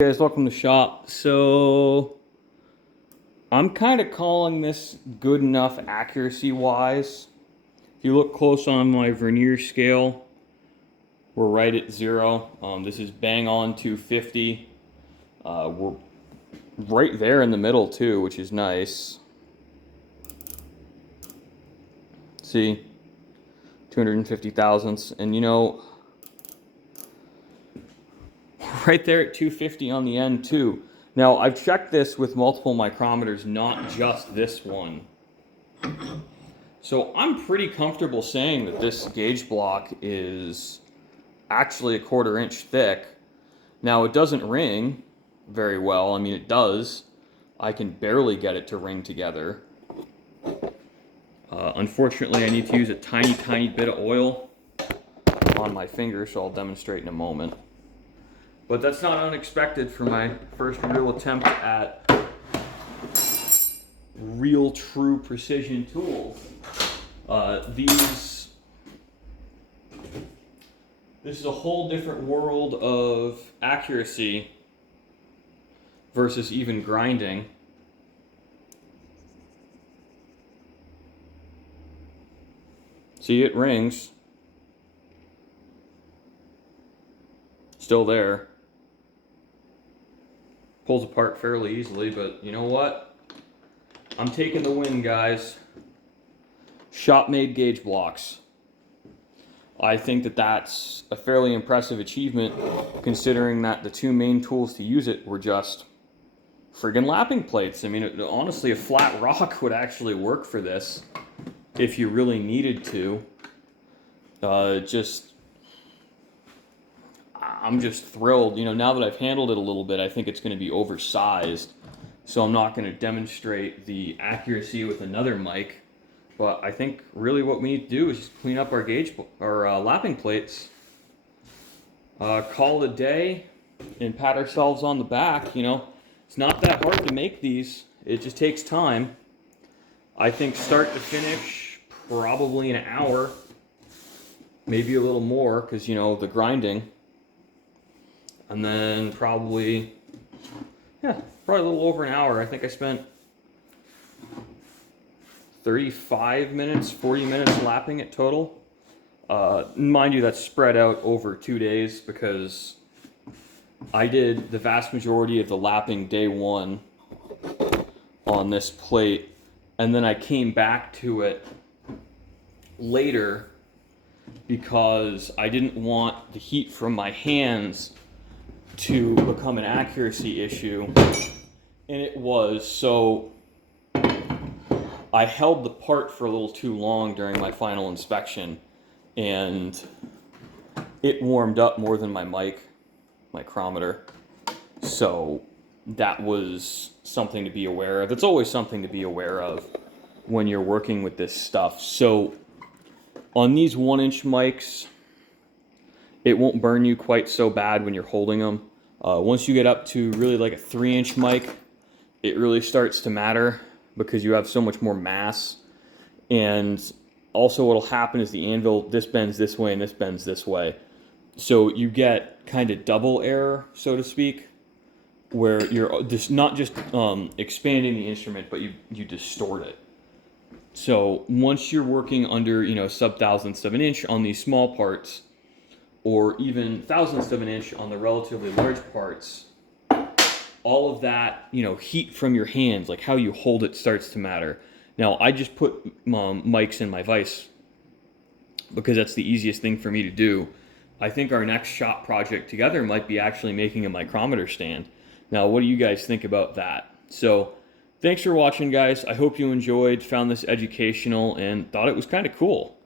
Hey guys, welcome to shop. So I'm kind of calling this good enough accuracy wise. If you look close on my vernier scale, we're right at 0. This is bang on 250. We're right there in the middle too, which is nice. See, 250 thousandths, and you know, right there at 250 on the end too. Now I've checked this with multiple micrometers, not just this one. So I'm pretty comfortable saying that this gauge block is actually a 1/4 inch thick. Now it doesn't ring very well. I mean, it does. I can barely get it to ring together. Unfortunately, I need to use a tiny bit of oil on my finger, so I'll demonstrate in a moment. But that's not unexpected for my first real attempt at real true precision tools. This is a whole different world of accuracy versus even grinding. See, it rings. Still there. Pulls apart fairly easily, but you know what? I'm taking the win, guys. Shop-made gauge blocks. I think that that's a fairly impressive achievement, considering that the two main tools to use it were just friggin' lapping plates. I mean, honestly, a flat rock would actually work for this if you really needed to. I'm just thrilled. You know, now that I've handled it a little bit, I think it's going to be oversized, so I'm not going to demonstrate the accuracy with another mic. But I think really what we need to do is just clean up our lapping plates, call it a day, and pat ourselves on the back. You know, it's not that hard to make these. It just takes time. I think start to finish, probably an hour, maybe a little more, because you know the grinding, and then probably a little over an hour. I think I spent 35 minutes, 40 minutes lapping it total. Mind you, that's spread out over 2 days because I did the vast majority of the lapping day 1 on this plate, and then I came back to it later because I didn't want the heat from my hands to become an accuracy issue, and it was. So I held the part for a little too long during my final inspection, and it warmed up more than my micrometer. So that was something to be aware of. It's always something to be aware of when you're working with this stuff. So on these 1-inch mics, it won't burn you quite so bad when you're holding them. Once you get up to really like a 3-inch mic, it really starts to matter because you have so much more mass. And also what'll happen is the anvil, this bends this way and this bends this way. So you get kind of double error, so to speak, where you're just not just expanding the instrument, but you distort it. So once you're working under, you know, sub-thousandths of an inch on these small parts, or even thousandths of an inch on the relatively large parts, all of that, you know, heat from your hands, like how you hold it, starts to matter. Now, I just put mics in my vise because that's the easiest thing for me to do. I think our next shop project together might be actually making a micrometer stand. Now, what do you guys think about that? So, thanks for watching, guys. I hope you enjoyed, found this educational, and thought it was kind of cool.